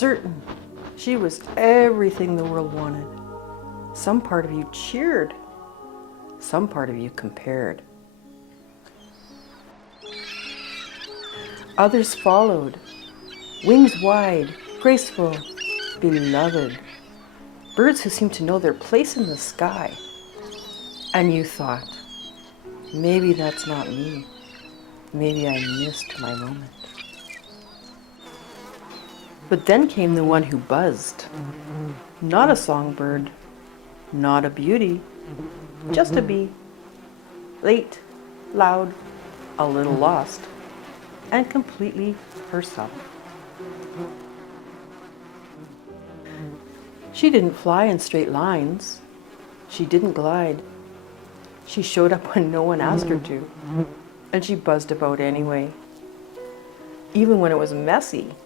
certain she was everything the world wanted. Some part of you cheered. Some part of you compared. Others followed, wings wide, graceful, beloved. Birds who seemed to know their place in the sky. And you thought, maybe that's not me. Maybe I missed my moment. But then came the one who buzzed. Not a songbird, not a beauty, just a bee. Late, loud, a little lost, and completely herself. She didn't fly in straight lines. She didn't glide. She showed up when no one asked her to, and she buzzed about anyway. Even when it was messy